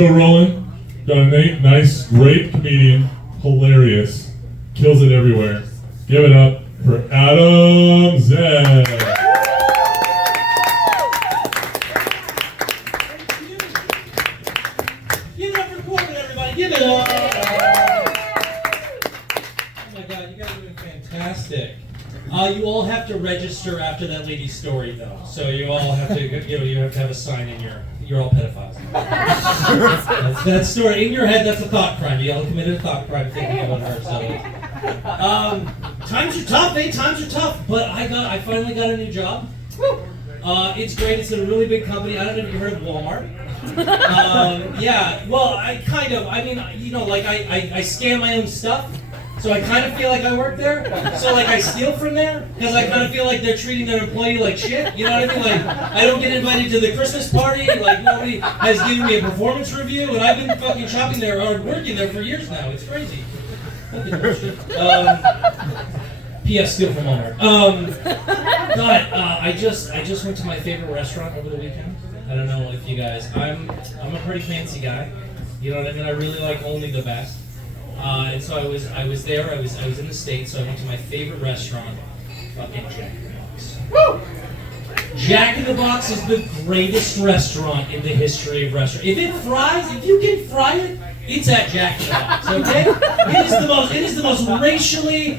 show rolling. Got a nice, great comedian, hilarious, kills it everywhere. Give it up for Adam Zed. Give it up for Corbin, everybody. Give it up. Oh my God, you guys are doing fantastic. You all have to register after that lady's story, though. So you all have to, you have to have a sign in you're all pedophiles. That story in your head, that's a thought crime. You all committed a thought crime thinking about her. So, times are tough, eh? Times are tough. But I finally got a new job. It's great. It's in a really big company. I don't know if you heard of Walmart. Yeah. Well, I scan my own stuff. So I kind of feel like I work there. So like I steal from there because I kind of feel like they're treating their employee like shit. You know what I mean? Like I don't get invited to the Christmas party. Like nobody has given me a performance review, and I've been fucking shopping there or working there for years now. It's crazy. P.S. Steal from Walmart. God, I just went to my favorite restaurant over the weekend. I don't know if you guys. I'm a pretty fancy guy. You know what I mean? I really like only the best. And so I was there. I was in the States. So I went to my favorite restaurant, fucking Jack in the Box. Woo! Jack in the Box is the greatest restaurant in the history of restaurants. If you can fry it, it's at Jack in the Box. Okay? It is the most racially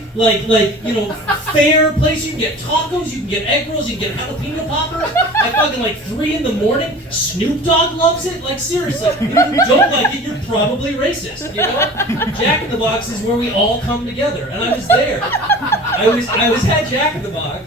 fair place. You can get tacos, you can get egg rolls, you can get jalapeno poppers. At fucking like 3 a.m. Snoop Dogg loves it. Like seriously, if you don't like it, you're probably racist. You know? Jack in the Box is where we all come together. And I was there. I was at Jack in the Box.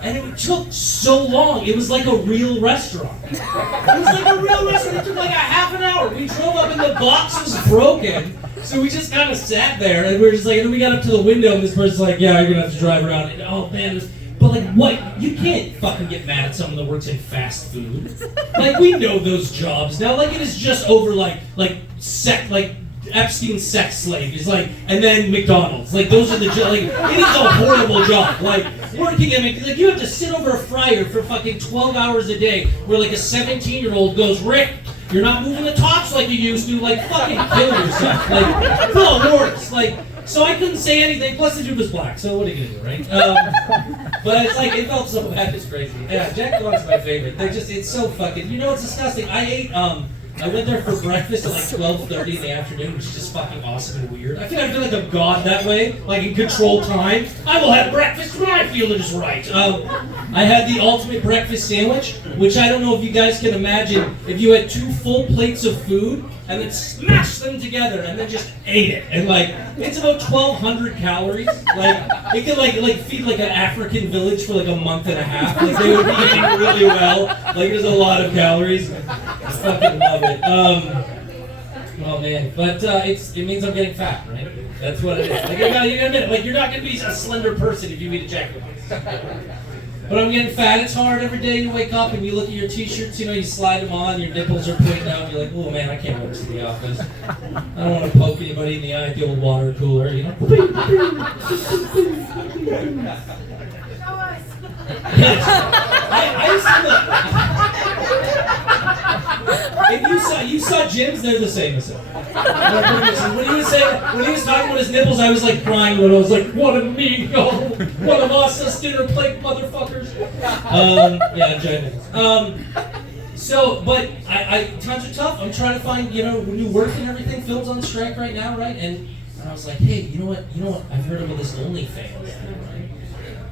And it took so long. It was like a real restaurant. It took like a half an hour. We drove up and the box was broken. So we just kind of sat there and we were just like, and then we got up to the window and this person's like, yeah, you're gonna have to drive around. And oh man, but like what? You can't fucking get mad at someone that works in fast food. Like we know those jobs now. Like it is just over Epstein's sex slave is like, and then McDonald's. Like those are the jobs. Like it is a horrible job. Like working at McDonald's, like you have to sit over a fryer for fucking 12 hours a day, where like a 17-year-old goes, Rick, you're not moving the tops like you used to. Like fucking kill yourself. Like the worst. Like so I couldn't say anything. Plus the dude was black. So what are you gonna do, right? But it's like it felt so bad. It's crazy. Yeah, Jack in the Box is my favorite. It's so fucking. You know, it's disgusting. I went there for breakfast at like 12:30 in the afternoon, which is just fucking awesome and weird. I feel like a god that way, like in control time. I will have breakfast when I feel it is right. I had the ultimate breakfast sandwich, which I don't know if you guys can imagine if you had 2 full plates of food and then smashed them together and then just ate it. And like, it's about 1,200 calories. Like, it could like feed like an African village for like a month and a half. Like they would be eating really well. Like there's a lot of calories. I fucking love it. Oh man, but it means I'm getting fat, right? That's what it is. Like you gotta admit it. Like you're not gonna be a slender person if you eat a Jack in the Box. But I'm getting fat. It's hard every day. You wake up and you look at your t-shirts. You know, you slide them on. Your nipples are pointing out. You're like, oh man, I can't wear this to the office. I don't want to poke anybody in the eye. The old water cooler, you know. I if you saw Jim's, they're the same as him. When he was talking about his nipples, I was like crying. When I was like, "One of me, one of us dinner plate motherfuckers." Yeah, giant nipples. But times are tough. I'm trying to find new work and everything. Phil's on strike right now, right? And I was like, hey, you know what? I've heard about this OnlyFans thing, right?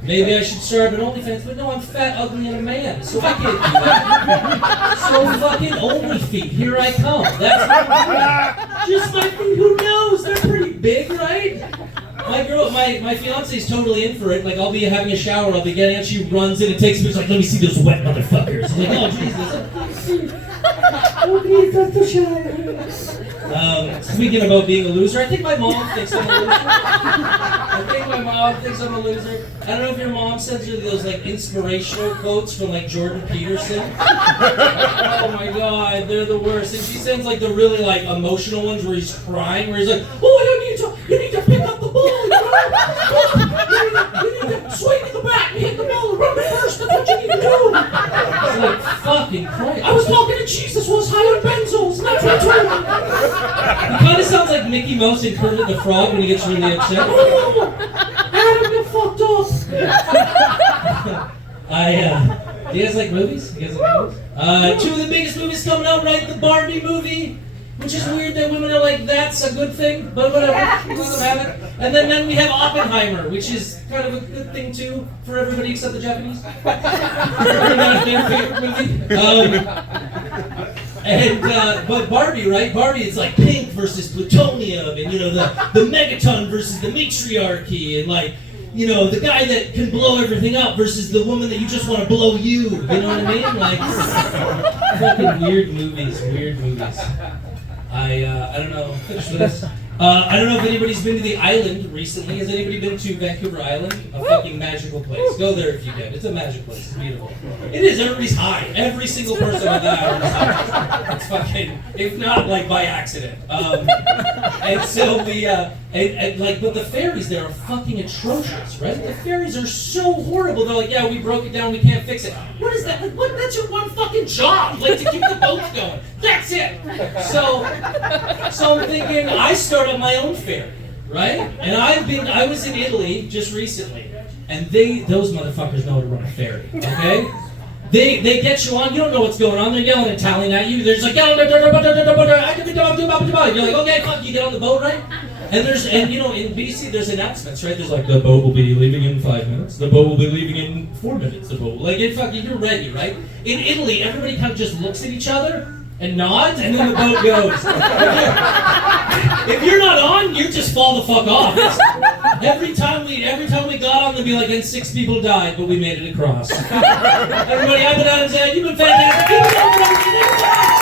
Maybe I should start an OnlyFans, but no, I'm fat, ugly, and a man, so I can't do that. So fucking OnlyFeet, here I come. That's my just my feet. Who knows? They're pretty big, right? My fiance's totally in for it. Like I'll be having a shower, I'll be getting out, she runs in and takes me. She's like, let me see those wet motherfuckers. I'm like, oh Jesus. Okay, that's the shower. Speaking about being a loser, I think my mom thinks I'm a loser. I think my mom thinks I'm a loser. I don't know if your mom sends you those like inspirational quotes from like Jordan Peterson. Oh my God, they're the worst. And she sends like the really like emotional ones where he's crying, where he's like, oh, you need to pick up the ball, you need to swing in the back, hit the ball, and run first. That's what you need to do. It's like fucking Christ. I was talking to Jesus was high on benzos, not He kind of sounds like Mickey Mouse and Kermit the Frog when he gets really upset. Oh, Adam, you fucked up. Do you guys like movies? Two of the biggest movies coming out, right? The Barbie movie, which is weird that women are like, that's a good thing, but whatever. Let them have it. And then we have Oppenheimer, which is kind of a good thing too for everybody except the Japanese. Not their favorite movie. But Barbie, right? Barbie is like pink versus plutonium, and the megaton versus the matriarchy, and like, the guy that can blow everything up versus the woman that you just want to blow you. You know what I mean? Like, fucking weird movies. I don't know. Finish with this. I don't know if anybody's been to the island recently. Has anybody been to Vancouver Island? A fucking magical place. Go there if you can. It's a magic place. It's beautiful. It is. Everybody's high. Every single person on that island is high. It's fucking, if not like by accident. And so but the ferries there are fucking atrocious, right? The ferries are so horrible. They're like, yeah, we broke it down. We can't fix it. What is that? Like, what? That's your one fucking job, like to keep the boats going. That's it. So I'm thinking, I started my own ferry, right? And I was in Italy just recently, and those motherfuckers know how to run a ferry, okay? They get you on, you don't know what's going on, they're yelling Italian at you, they're just like, you're like, okay, fuck, you get on the boat, right? And in BC there's announcements, right? There's like, the boat will be leaving in 5 minutes, the boat will be leaving in 4 minutes, the boat, you're ready, right? In Italy, everybody kind of just looks at each other and nods, and then the boat goes. If you're not on, you just fall the fuck off. Every time we got on, they'd be like, and 6 people died, but we made it across. Everybody, I've been out and said, you've been fantastic.